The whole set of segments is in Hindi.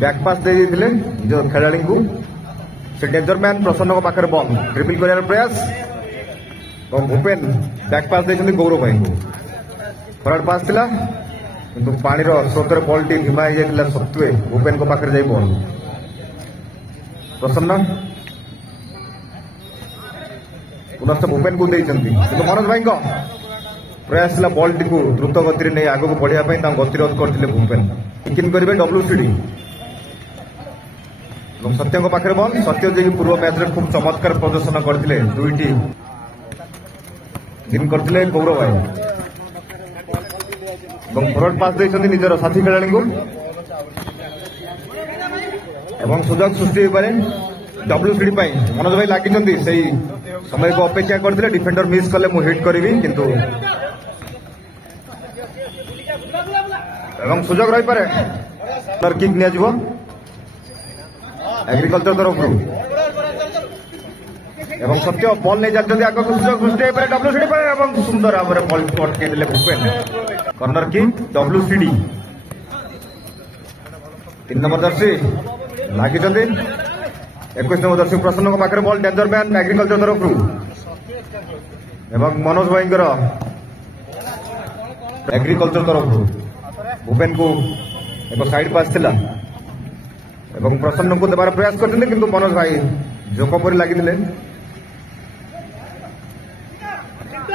बैकपास दे जो खेलाड़ी को से डेंजर मैन प्रसन्न पाखे बल ड्रिबल कर प्रयास और भूपेन बैकपास दे गौरव भाई को फरवर्ड पास थिला किंतु पानी स्रोतर बल टी धीमा हो जाता सत्वे भूपेन को पाखे जाए बल प्रसन्न पुनः भूपेन को मनोज भाई प्रयास बल टी द्रुत गति नहीं आग को बढ़ाई गतिरोध करते भूपेन किन करेंगे डब्ल्यूसीडी सत्य पाखे बल सत्य जी पूर्व मैच रे खूब चमत्कार प्रदर्शन करते दुईटी दिन करते गौरव भाई फरवर्ड पास देते निजर साथी खेलाड़ी को सुजोग सृष्टि डब्ल्यूसीडी मनोज भाई लगी समय को अपेक्षा करते डिफेंडर मिस कले मु हिट करी किंतु सुजोग रही पारे किक निया एग्रीकल्चर तरफ सत्य बल नहीं जाते आगे सुजोग सृष्टि डब्ल्यूसीडी सुंदर भाव में बल अटकई Bhupen corner kick WCD 3 number jersey लगी 21 नंबर जर्सी प्रसन्न पाखे बल डेंजर मैन एग्रीकल्चर तरफ मनोज भाई एग्रीकल्चर तरफ भूपेन को एक साइड पास थिला प्रसन्न को देवार प्रयास करते किंतु मनोज भाई जोक पर लगी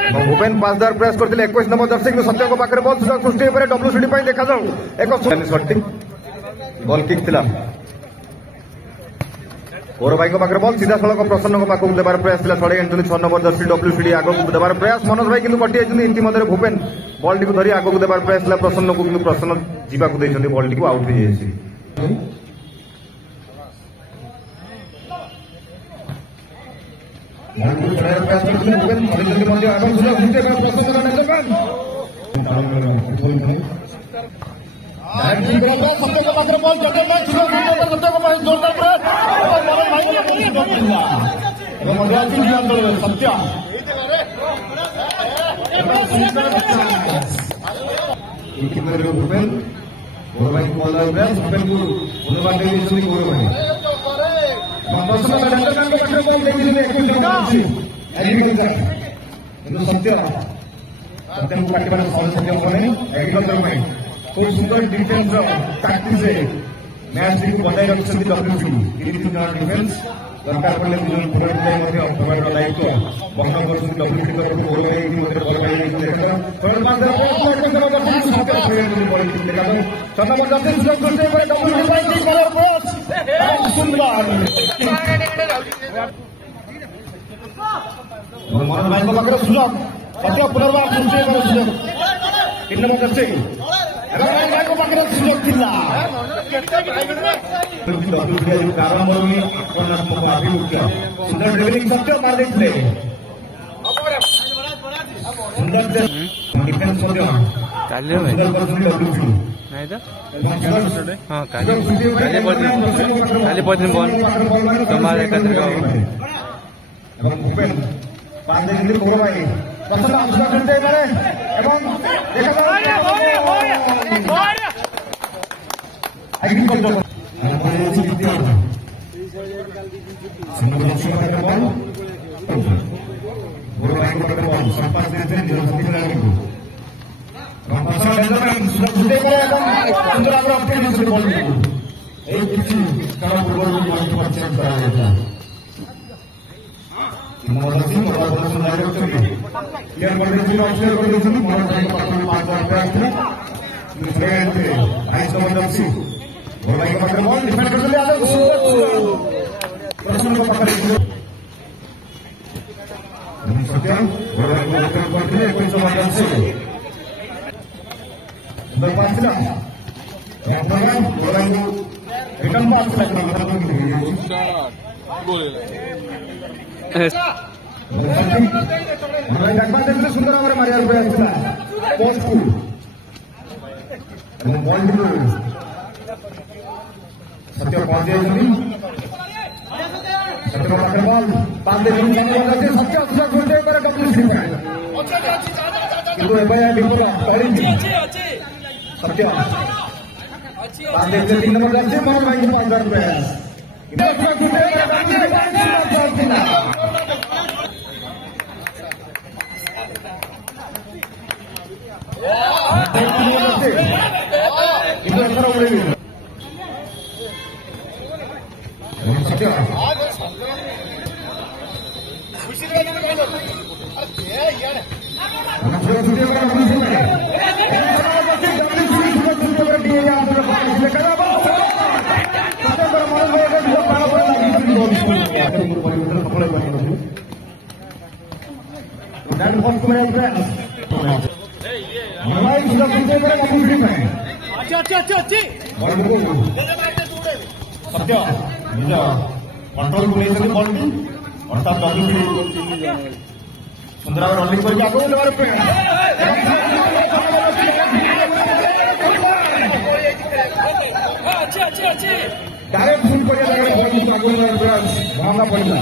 भूपेन पास देवार प्रयास करते 21 नंबर जर्सी सत्य को पाखे बल सुजोग सृष्टि डब्ल्यूसीडी देखा जाऊ एक बल किक थिला गौरव भाई पाखे बल सीधा सड़क प्रसन्न पाखक देवार प्रयास था छड़े आनी 6 नंबर जर्सी डब्ल्यूसीडी आग को देवार प्रयास मनोज भाई किंतु कटि इतिमध्य भूपेन बल टी धरी आग को देवार प्रयास था प्रसन्न को किंतु प्रसन्न जीवाक बल टी आउट हो जाए भूपेन गौरव भाई को भूपेन को धन्यवाद गौरव भाई सत्य सत्य को काटे एग्रीकल्चर खूब सुंदर डिफेन्स टैक्टिक्स मैच को बनाई रखिंट डब्ल्यूसीडी 3 जन डिफेन्स दरकार पड़े प्रोवाइड दायित्व बहन कर डब्ल्यूसीडी तरफ गौरव मनोज भाई पाखे सुजोग सत्य पुनर्वार सृष्टि सुजोग 3 नंबर जर्सी पाखे सुजोग प्रारंभ में आक्रमणात्मक आभिमुख्य सुंदर ड्रिबलिंग सत्य मार देते सुंदर डिफेन्स भूपेन गौरव भाई सुंदर भाव मारे प्रयास पोस्ट को सत्य पहुंचे सत्य बॉल पास सत्य କିନ୍ତୁ ଏବେ ବିପଦ ପାରିନି ସତ୍ୟ ବାନ୍ଧି 3 ନମ୍ବର ଯାଉଛି ମୋର ଭାଇ 15 ପ୍ରୟାସ सत्य निज कंट्रोल को नहीं बॉल की अर्थात सुंदर रनिंग करके आगे डायरेक्ट शूट कर महंगा पड़ेगा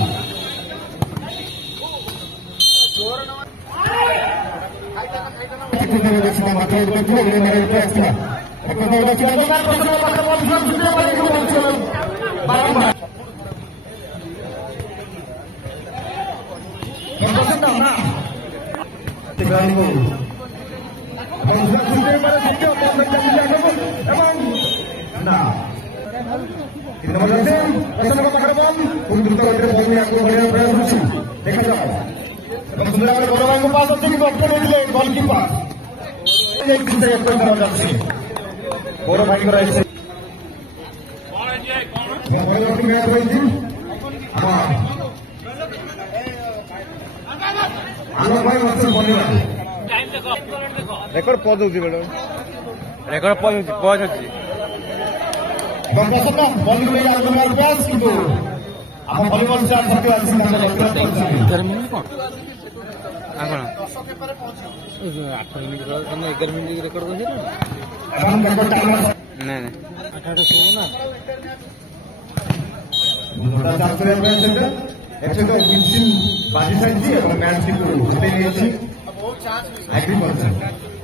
गौरव भाई रेकर्ड पहुंची मैडम रेकर्ड पहुंची भलिबल से मैच